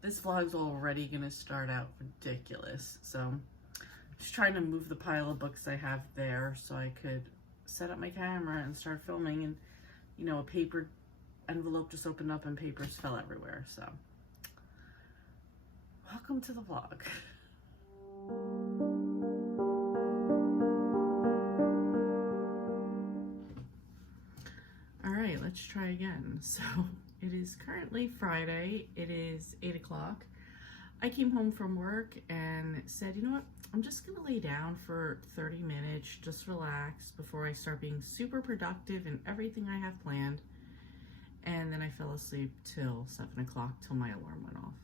This vlog's already gonna start out ridiculous. So I'm just trying to move the pile of books I have there so I could set up my camera and start filming, and you know, a paper envelope just opened up and papers fell everywhere. So welcome to the vlog. All right, let's try again. So it is currently Friday. It is 8 o'clock. I came home from work and said, you know what? I'm just gonna lay down for 30 minutes, just relax before I start being super productive in everything I have planned. And then I fell asleep till 7 o'clock till my alarm went off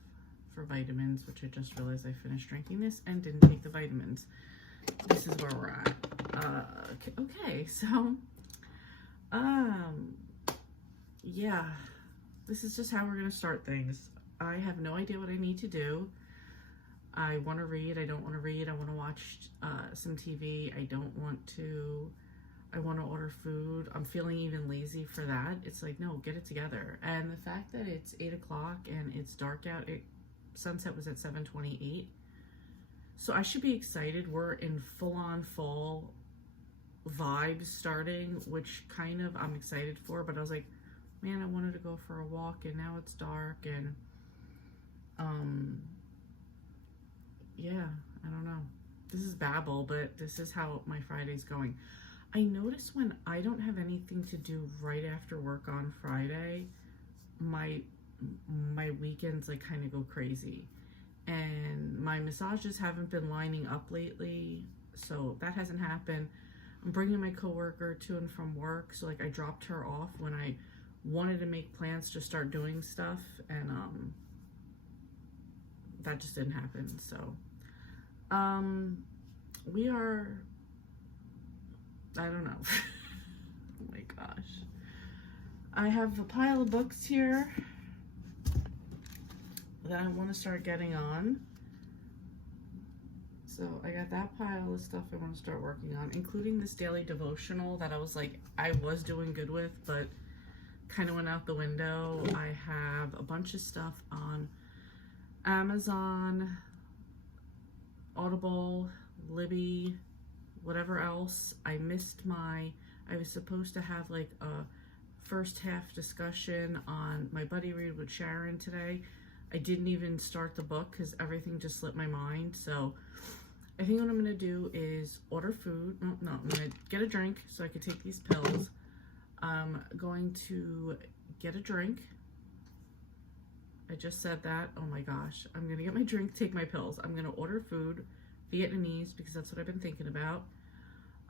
for vitamins, which I just realized I finished drinking this and didn't take the vitamins. This is where we're at. Okay, so, yeah, this is just how we're gonna start things. I have no idea what I need to do. I want to read, I don't want to read, I want to watch some TV, I want to order food. I'm feeling even lazy for that. It's like, no, get it together. And the fact that it's 8 o'clock and it's dark out, sunset was at 7:28. So I should be excited. We're in full-on fall vibes starting, which kind of I'm excited for, but I was like, man, I wanted to go for a walk and now it's dark and yeah, I don't know. This is babble, but this is how my Friday's going. I notice when I don't have anything to do right after work on Friday, my weekends like kind of go crazy. And my massages haven't been lining up lately, so that hasn't happened. I'm bringing my coworker to and from work, so like I dropped her off when I wanted to make plans to start doing stuff, and that just didn't happen. So we are, I don't know. Oh my gosh. I have a pile of books here that I want to start getting on. So I got that pile of stuff I want to start working on, including this daily devotional that I was like, I was doing good with, but kind of went out the window. I have a bunch of stuff on Amazon, Audible, Libby, whatever else. I was supposed to have like a first half discussion on my buddy read with Sharon today. I didn't even start the book because everything just slipped my mind. So I think what I'm gonna do is order food. No, I'm gonna get a drink so I can take these pills. I'm going to get a drink. I just said that. Oh my gosh. I'm gonna get my drink, take my pills. I'm gonna order food, Vietnamese, because that's what I've been thinking about.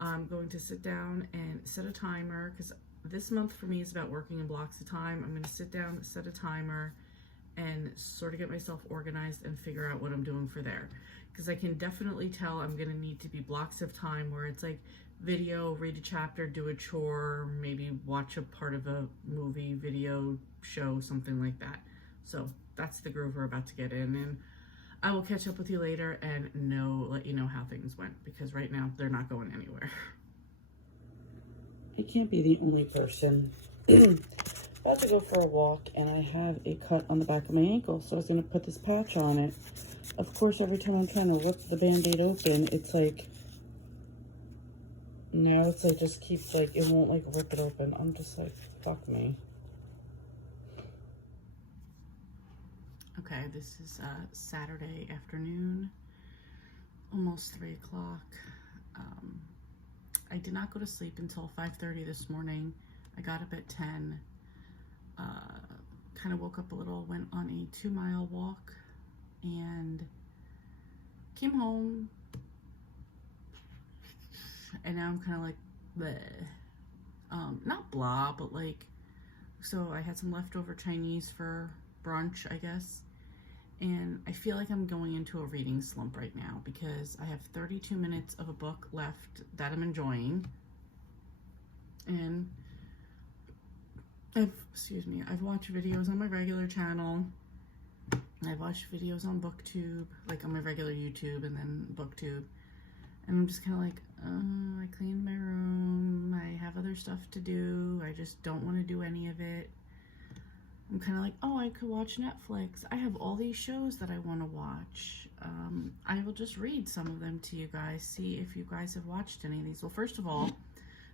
I'm going to sit down and set a timer, because this month for me is about working in blocks of time. I'm gonna sit down, set a timer, and sort of get myself organized and figure out what I'm doing for there. Because I can definitely tell I'm gonna need to be blocks of time where it's like video, read a chapter, do a chore, maybe watch a part of a movie, video, show, something like that. So that's the groove we're about to get in, and I will catch up with you later and let you know how things went, because right now they're not going anywhere. I can't be the only person. About to go for a walk, and I have a cut on the back of my ankle, so I was going to put this patch on it. Of course, every time I'm trying to rip the band-aid open, it's like, now it's like, just keeps like, it won't like rip it open. I'm just like, fuck me. Okay, this is Saturday afternoon, almost 3 o'clock. I did not go to sleep until 5:30 this morning. I got up at 10. Kind of woke up a little, went on a 2-mile walk, and came home. And now I'm kind of like, bleh. Not blah, but like, so I had some leftover Chinese for brunch, I guess. And I feel like I'm going into a reading slump right now because I have 32 minutes of a book left that I'm enjoying. And I've watched videos on my regular channel. I've watched videos on BookTube, like on my regular YouTube and then BookTube. And I'm just kind of like, I cleaned my room. I have other stuff to do. I just don't want to do any of it. I'm kind of like, oh, I could watch Netflix. I have all these shows that I want to watch. I will just read some of them to you guys, see if you guys have watched any of these. Well, first of all,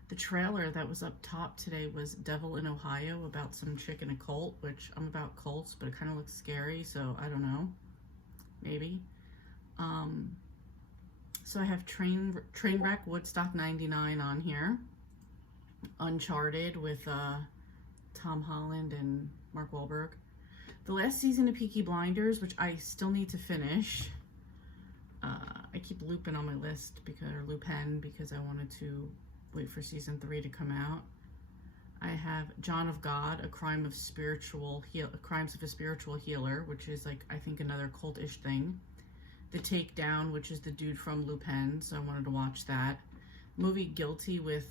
the trailer that was up top today was Devil in Ohio, about some chick in a cult, which I'm about cults, but it kind of looks scary, so I don't know. Maybe. So I have Trainwreck Woodstock 99 on here. Uncharted with Tom Holland and Mark Wahlberg. The last season of Peaky Blinders, which I still need to finish. I keep Lupin on my list, or Lupin, because I wanted to wait for season 3 to come out. I have John of God, Crimes of a Spiritual Healer, which is like, I think, another cultish thing. The Takedown, which is the dude from Lupin, so I wanted to watch that. Movie Guilty with,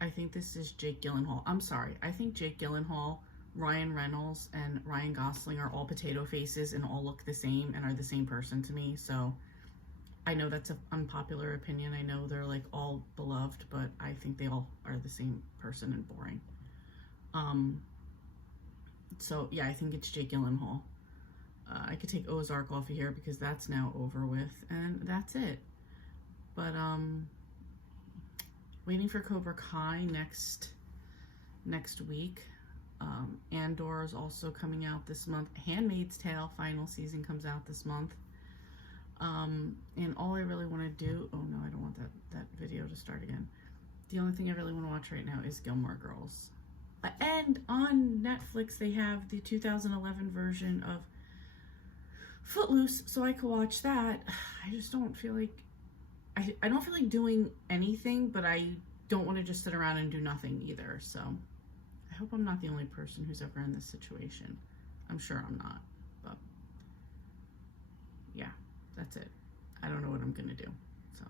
I think this is Jake Gyllenhaal. I'm sorry, I think Jake Gyllenhaal, Ryan Reynolds, and Ryan Gosling are all potato faces and all look the same and are the same person to me, so I know that's an unpopular opinion. I know they're like all beloved, but I think they all are the same person and boring. So yeah, I think it's Jake Gyllenhaal. I could take Ozark off of here because that's now over with, and that's it. But waiting for Cobra Kai next week. Andor is also coming out this month. Handmaid's Tale final season comes out this month. And all I really want to do, oh no, I don't want that video to start again. The only thing I really want to watch right now is Gilmore Girls. And on Netflix, they have the 2011 version of Footloose, so I could watch that. I just don't feel like, I don't feel like doing anything, but I don't want to just sit around and do nothing either. So I hope I'm not the only person who's ever in this situation. I'm sure I'm not, but yeah, that's it. I don't know what I'm gonna do. So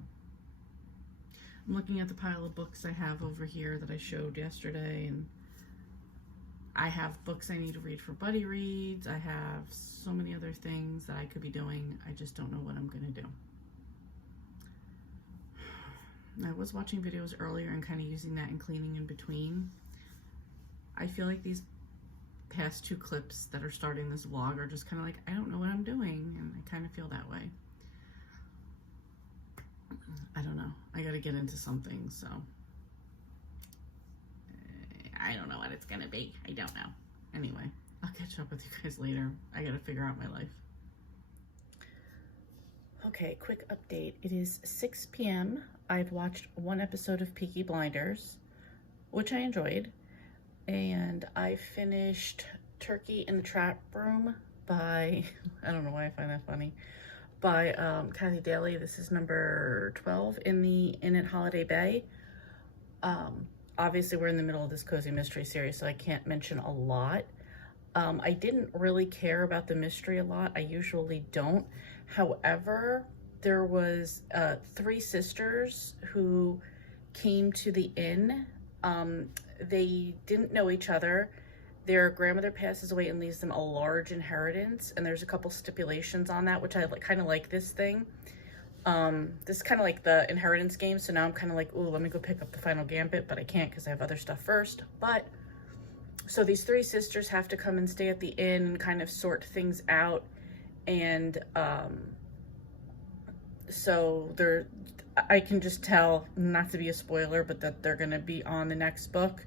I'm looking at the pile of books I have over here that I showed yesterday, and I have books I need to read for buddy reads. I have so many other things that I could be doing. I just don't know what I'm gonna do. I was watching videos earlier and kind of using that and cleaning in between. I feel like these past 2 clips that are starting this vlog are just kind of like, I don't know what I'm doing, and I kind of feel that way. I don't know. I gotta get into something, so I don't know what it's gonna be. I don't know. Anyway, I'll catch up with you guys later. I gotta figure out my life. Okay, quick update. It is 6 p.m. I've watched 1 episode of Peaky Blinders, which I enjoyed. And I finished Turkey in the Trap Room by, I don't know why I find that funny, by Kathy Daly. This is number 12 in the Inn at Holiday Bay. Obviously, we're in the middle of this cozy mystery series, so I can't mention a lot. I didn't really care about the mystery a lot. I usually don't. However, there was 3 sisters who came to the inn. They didn't know each other. Their grandmother passes away and leaves them a large inheritance, and there's a couple stipulations on that, which I kind of like this thing. This is kind of like the inheritance game, so now I'm kind of like, ooh, let me go pick up the final gambit, but I can't because I have other stuff first. But so these 3 sisters have to come and stay at the inn and kind of sort things out, and so I can just tell, not to be a spoiler, but that they're going to be on the next book,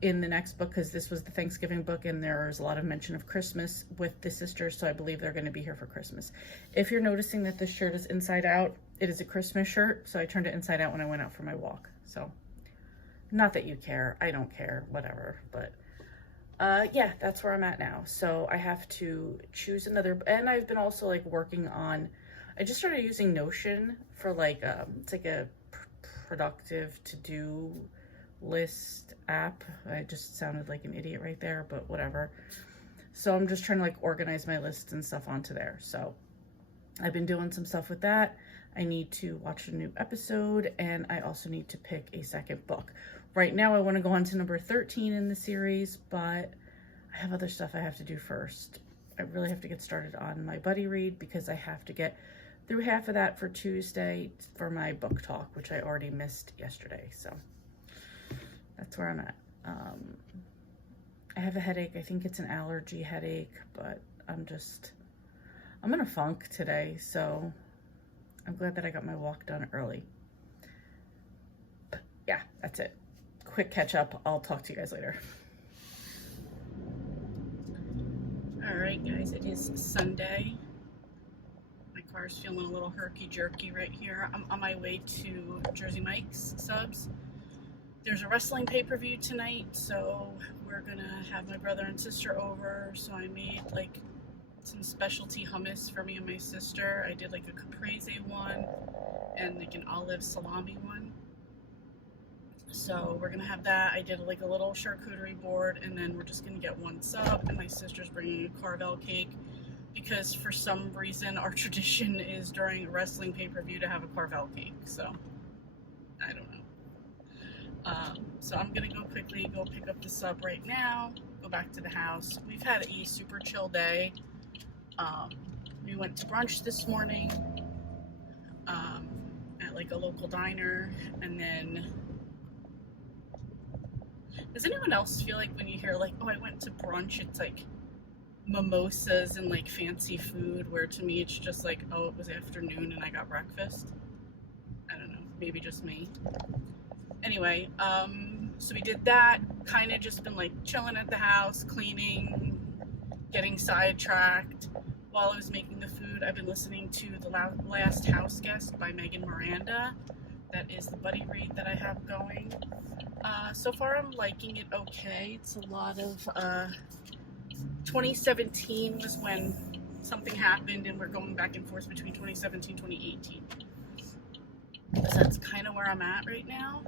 in the next book, because this was the Thanksgiving book, and there's a lot of mention of Christmas with the sisters, so I believe they're going to be here for Christmas. If you're noticing that this shirt is inside out, it is a Christmas shirt, so I turned it inside out when I went out for my walk. So, not that you care, I don't care, whatever, but yeah, that's where I'm at now. So I have to choose another, and I've been also like working on, I just started using Notion for like, it's like a productive to-do list app. I just sounded like an idiot right there, but whatever. So I'm just trying to like organize my lists and stuff onto there. So I've been doing some stuff with that. I need to watch a new episode, and I also need to pick a second book. Right now I want to go on to number 13 in the series, but I have other stuff I have to do first. I really have to get started on my buddy read because I have to get through half of that for Tuesday for my book talk, which I already missed yesterday. So that's where I'm at. I have a headache. I think it's an allergy headache, but I'm in a funk today, so I'm glad that I got my walk done early. But yeah, that's it. Quick catch up. I'll talk to you guys later. All right, guys, it is Sunday. My car's feeling a little herky-jerky right here. I'm on my way to Jersey Mike's subs. There's a wrestling pay-per-view tonight, so we're gonna have my brother and sister over. So I made like some specialty hummus for me and my sister. I did like a caprese one and like an olive salami one. So we're gonna have that. I did like a little charcuterie board, and then we're just gonna get one sub, and my sister's bringing a Carvel cake because for some reason our tradition is during a wrestling pay-per-view to have a Carvel cake. So I don't know. So I'm gonna go quickly go pick up the sub right now, go back to the house. We've had a super chill day. We went to brunch this morning at like a local diner, and then does anyone else feel like when you hear like, oh, I went to brunch, it's like mimosas and like fancy food, where to me it's just like, oh, it was afternoon and I got breakfast? I don't know, maybe just me. Anyway, so we did that, kind of just been like chilling at the house, cleaning, getting sidetracked. While I was making the food, I've been listening to The Last House Guest by Megan Miranda. That is the buddy read that I have going. So far I'm liking it okay. It's a lot of, 2017 was when something happened, and we're going back and forth between 2017 and 2018. So that's kind of where I'm at right now.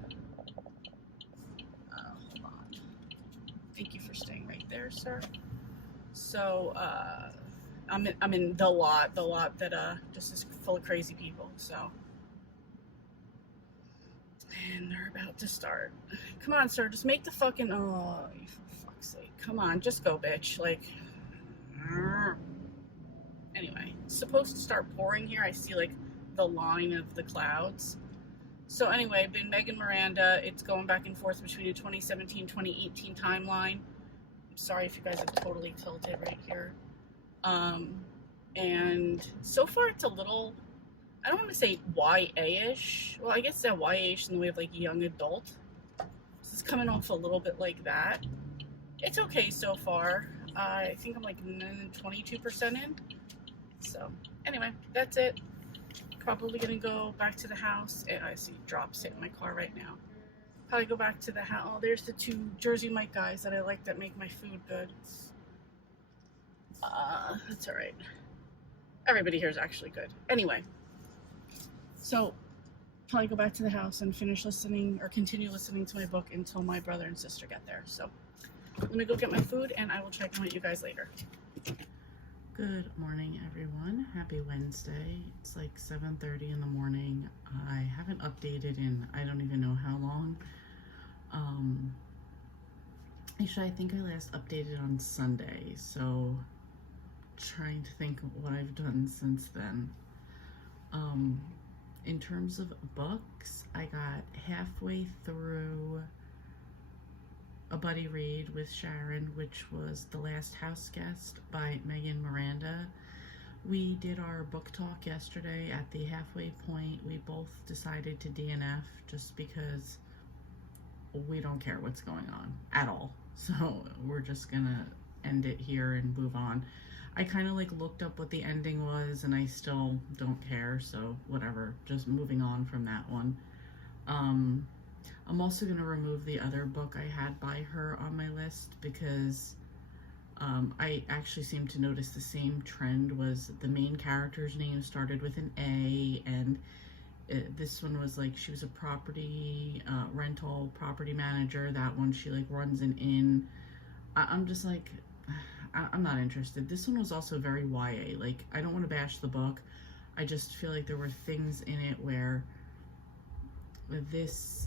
Hold on. Thank you for staying right there, sir. So, I'm in the lot that just is full of crazy people, so. And they're about to start. Come on, sir, just make the fucking, oh, for fuck's sake. Come on, just go, bitch. Like, anyway, it's supposed to start pouring here. I see, like, the line of the clouds. So anyway, been Megan Miranda. It's going back and forth between a 2017-2018 timeline. I'm sorry if you guys are totally tilted right here. And so far it's a little, I don't want to say YA-ish. Well, I guess that YA-ish in the way of like young adult. So it's coming off a little bit like that. It's okay so far. I think I'm like 22% in. So anyway, that's it. Probably gonna go back to the house. And I see drops hitting my car right now. Probably go back to the house. Oh, there's the two Jersey Mike guys that I like that make my food good. That's all right. Everybody here is actually good. Anyway, so probably go back to the house and finish listening or continue listening to my book until my brother and sister get there. So let me go get my food, and I will check in with you guys later. Good morning, everyone. Happy Wednesday. It's like 7:30 in the morning. I haven't updated in I don't even know how long. Actually, I think I last updated on Sunday, so trying to think of what I've done since then. In terms of books, I got halfway through a buddy read with Sharon, which was The Last House Guest by Megan Miranda. We did our book talk yesterday. At the halfway point, we both decided to DNF just because we don't care what's going on at all. So we're just gonna end it here and move on. I kind of like looked up what the ending was, and I still don't care, so whatever, just moving on from that one. I'm also going to remove the other book I had by her on my list because I actually seemed to notice the same trend. Was the main character's name started with an A, and this one was like she was a property rental property manager. That one she like runs an inn. I'm just like, I'm not interested. This one was also very YA. Like, I don't want to bash the book. I just feel like there were things in it where this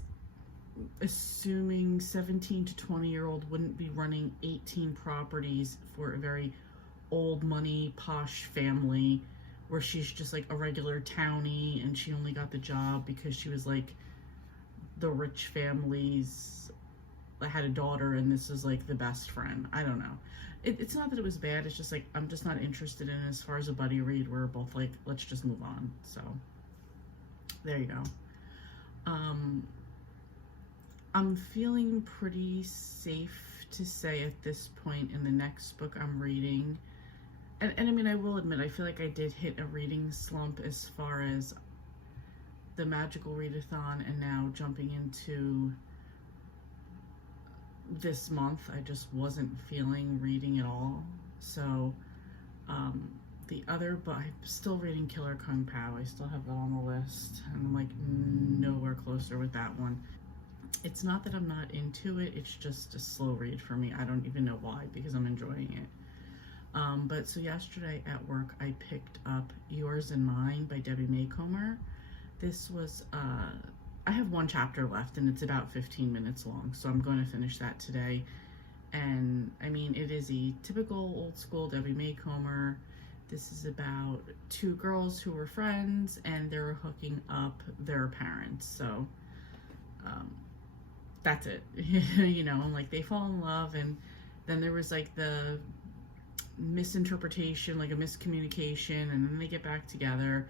assuming 17 to 20-year-old wouldn't be running 18 properties for a very old money posh family where she's just like a regular townie and she only got the job because she was like the rich family's had a daughter and this is like the best friend. I don't know. It's not that it was bad. It's just like I'm just not interested in it as far as a buddy read. We're both like, let's just move on. So there you go. I'm feeling pretty safe to say at this point in the next book I'm reading. And I mean, I will admit, I feel like I did hit a reading slump as far as the magical readathon and now jumping into this month. I just wasn't feeling reading at all. So the other, but I'm still reading Killer Kung Pao. I still have that on the list, and I'm like nowhere closer with that one. It's not that I'm not into it, it's just a slow read for me. I don't even know why, because I'm enjoying it. But so yesterday at work I picked up Yours and Mine by Debbie Maycomer. This was I have one chapter left and it's about 15 minutes long, so I'm going to finish that today. And I mean, it is a typical old school Debbie Maycomer. This is about two girls who were friends and they're hooking up their parents. So that's it. You know, like they fall in love, and then there was like the misinterpretation, like a miscommunication, and then they get back together,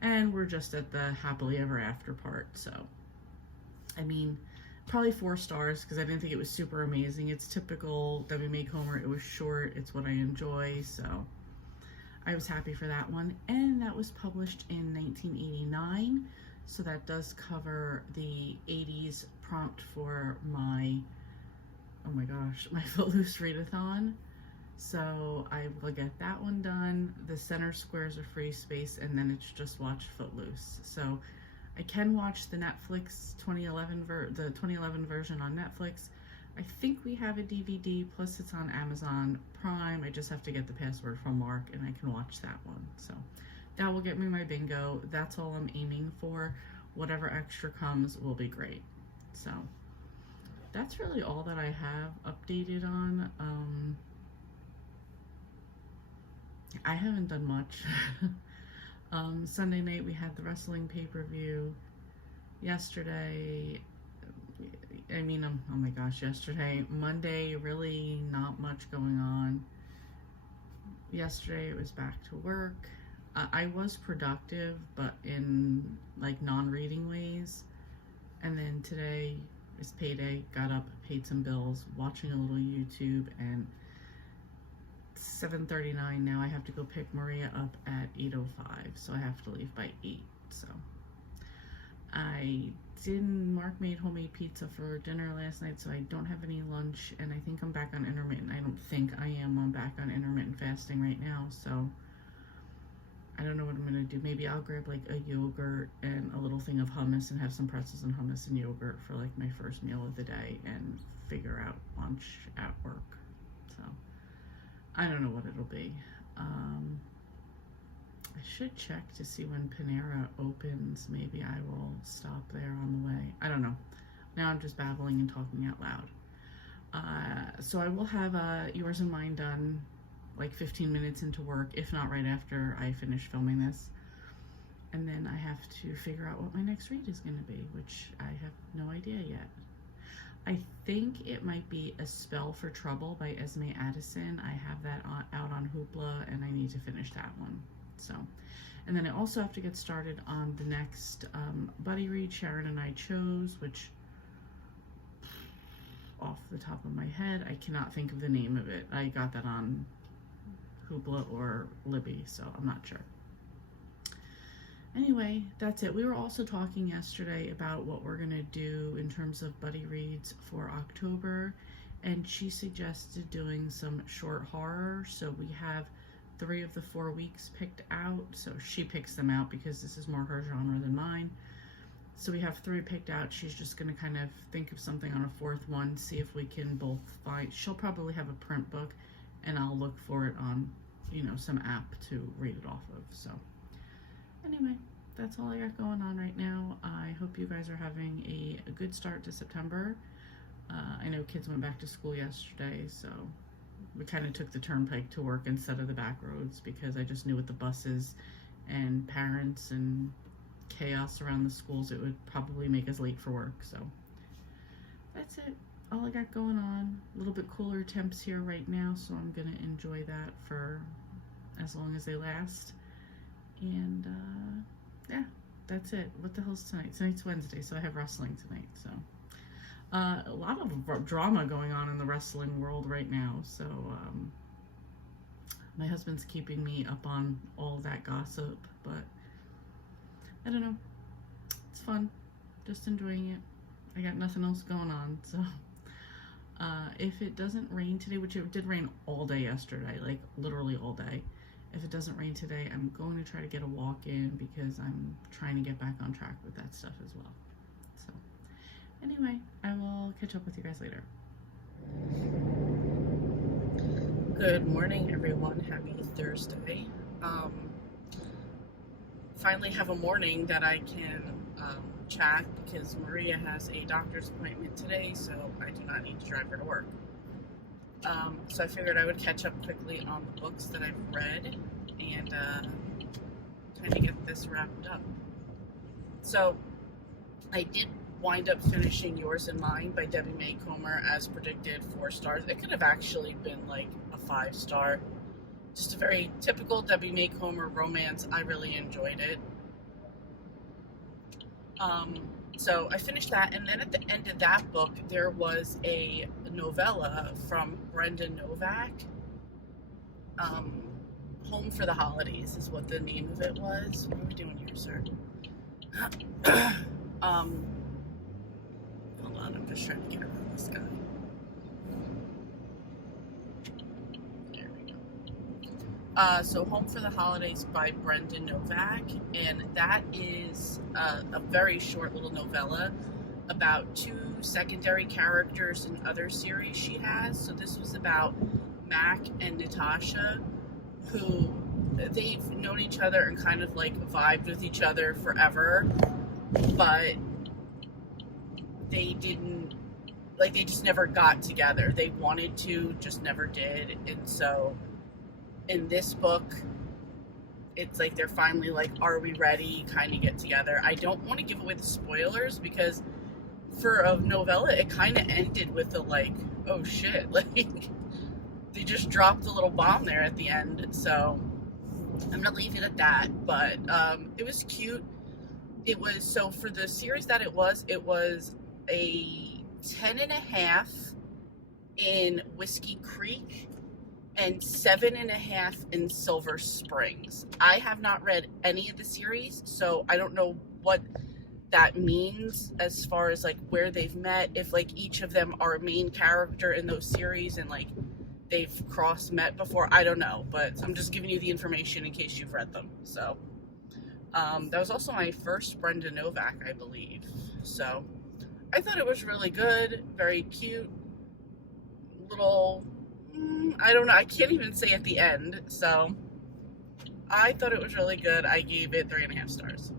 and we're just at the happily ever after part. So I mean, probably 4 stars because I didn't think it was super amazing. It's typical Debbie Maycomer. It was short. It's what I enjoy. So I was happy for that one. And that was published in 1989. So that does cover the 80s prompt for my, oh my gosh, my Footloose readathon. So I will get that one done. The center square is a free space, and then it's just watch Footloose. So I can watch the Netflix 2011 the 2011 version on Netflix. I think we have a DVD, plus it's on Amazon Prime. I just have to get the password from Mark and I can watch that one. So that will get me my bingo. That's all I'm aiming for. Whatever extra comes will be great. So that's really all that I have updated on. I haven't done much. Sunday night we had the wrestling pay-per-view. Yesterday, I mean, oh my gosh, yesterday. Monday, really not much going on. Yesterday it was back to work. I was productive, but in like non-reading ways. And then today is payday. Got up, paid some bills, watching a little YouTube, and 7:39 now. I have to go pick Maria up at 8:05, so I have to leave by 8. So Mark made homemade pizza for dinner last night, so I don't have any lunch, and I think I'm back on intermittent. I don't think I am. I'm back on intermittent fasting right now, so I don't know what I'm gonna do. Maybe I'll grab like a yogurt and a little thing of hummus and have some pretzels and hummus and yogurt for like my first meal of the day and figure out lunch at work. So I don't know what it'll be. I should check to see when Panera opens. Maybe I will stop there on the way. I don't know. Now I'm just babbling and talking out loud. So I will have Yours and Mine done like 15 minutes into work, if not right after I finish filming this. And then I have to figure out what my next read is going to be, which I have no idea yet. I think it might be A Spell for Trouble by Esme Addison. I have that out on Hoopla, and I need to finish that one. So, and then I also have to get started on the next buddy read Sharon and I chose, which off the top of my head, I cannot think of the name of it. I got that on Hoopla or Libby, so I'm not sure. Anyway, that's it. We were also talking yesterday about what we're gonna do in terms of buddy reads for October, and she suggested doing some short horror. So we have 3 of the 4 weeks picked out. So she picks them out because this is more her genre than mine. So we have 3 picked out. She's just gonna kind of think of something on a 4th one, see if we can both find. She'll probably have a print book, and I'll look for it on, you know, some app to read it off of. So anyway, that's all I got going on right now. I hope you guys are having a good start to September. I know kids went back to school yesterday, so we kind of took the turnpike to work instead of the back roads because I just knew with the buses and parents and chaos around the schools, it would probably make us late for work. So that's it. all I got going on. A little bit cooler temps here right now, so I'm gonna enjoy that for as long as they last. And yeah, that's it. What the hell's tonight? Tonight's Wednesday, so I have wrestling tonight. So a lot of drama going on in the wrestling world right now. So my husband's keeping me up on all that gossip, but I don't know. It's fun. Just enjoying it. I got nothing else going on, so if it doesn't rain today, which it did rain all day yesterday, like literally all day. If it doesn't rain today, I'm going to try to get a walk in because I'm trying to get back on track with that stuff as well. So anyway, I will catch up with you guys later. Good morning, everyone. Happy Thursday. Finally have a morning that I can chat because Maria has a doctor's appointment today, so I do not need to drive her to work. So I figured I would catch up quickly on the books that I've read and kind of get this wrapped up. So I did wind up finishing Yours and Mine by Debbie May Comer as predicted, 4 stars. It could have actually been like a 5-star. Just a very typical Debbie May Comer romance. I really enjoyed it. So I finished that, and then at the end of that book, there was a novella from Brenda Novak. Home for the Holidays is what the name of it was. What are we doing here, sir? Hold on, I'm just trying to get around this guy. There we go. So Home for the Holidays by Brenda Novak, and that is a very short little novella about 2 secondary characters in other series she has. So this was about Mac and Natasha, who they've known each other and kind of like vibed with each other forever, but they didn't, like, they just never got together. They wanted to, just never did. And so in this book, it's like they're finally like, are we ready, kind of get together. I don't want to give away the spoilers because for a novella, it kind of ended with a like, oh shit, like they just dropped a little bomb there at the end. So I'm gonna leave it at that. But it was cute. It was, so for the series that it was a 10.5 in Whiskey Creek and 7.5 in Silver Springs. I have not read any of the series, so I don't know what that means as far as like where they've met, if like each of them are a main character in those series and like they've cross met before. I don't know, but I'm just giving you the information in case you've read them. So that was also my first Brenda Novak, I believe. So I thought it was really good, very cute, little, I don't know, I can't even say at the end. So I thought it was really good. I gave it 3.5 stars.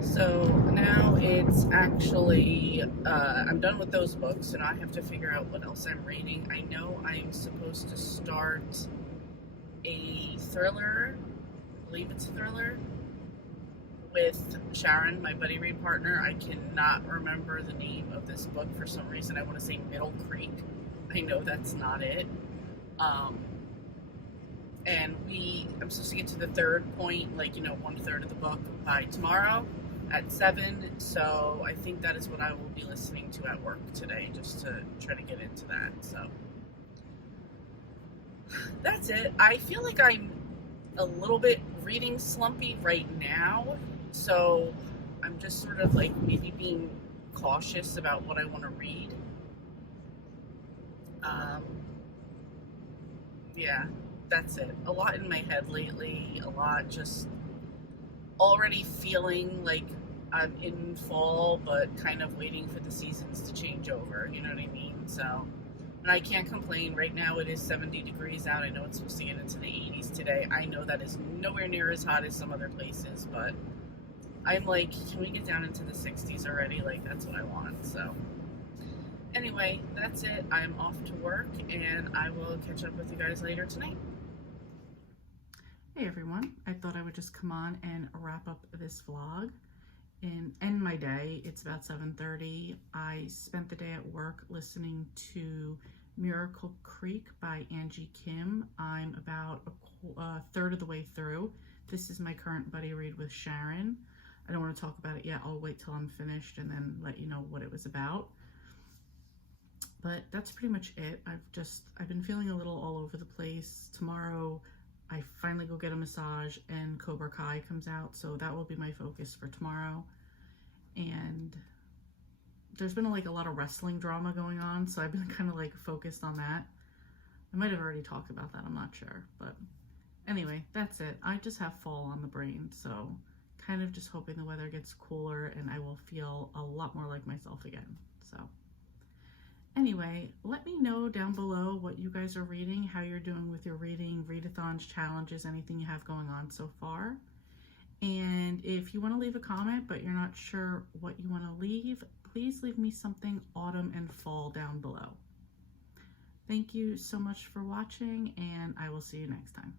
So now it's actually, I'm done with those books, and I have to figure out what else I'm reading. I know I'm supposed to start a thriller, I believe it's a thriller, with Sharon, my buddy read partner. I cannot remember the name of this book for some reason. I want to say Middle Creek. I know that's not it. And I'm supposed to get to the 3rd point, like, 1/3 of the book by tomorrow at 7. So I think that is what I will be listening to at work today, just to try to get into that. So that's it. I feel like I'm a little bit reading slumpy right now. So I'm just sort of like maybe being cautious about what I want to read. Yeah, that's it. A lot in my head lately, a lot just already feeling like I'm in fall, but kind of waiting for the seasons to change over, you know what I mean? So, and I can't complain. Right now it is 70 degrees out. I know it's supposed to get into the 80s today. I know that is nowhere near as hot as some other places, but I'm like, can we get down into the 60s already? Like, that's what I want. So anyway, that's it. I'm off to work, and I will catch up with you guys later tonight. Hey everyone, I thought I would just come on and wrap up this vlog and end my day. It's about 7:30. I spent the day at work listening to Miracle Creek by Angie Kim. I'm about a third of the way through. This is my current buddy read with Sharon. I don't want to talk about it yet. I'll wait till I'm finished and then let you know what it was about. But that's pretty much it. I've been feeling a little all over the place. Tomorrow I finally go get a massage and Cobra Kai comes out, so that will be my focus for tomorrow. And there's been like a lot of wrestling drama going on, so I've been kind of like focused on that. I might have already talked about that, I'm not sure, but anyway, that's it. I just have fall on the brain, so kind of just hoping the weather gets cooler and I will feel a lot more like myself again. So anyway, let me know down below what you guys are reading, how you're doing with your reading, readathons, challenges, anything you have going on so far. And if you want to leave a comment but you're not sure what you want to leave, please leave me something autumn and fall down below. Thank you so much for watching, and I will see you next time.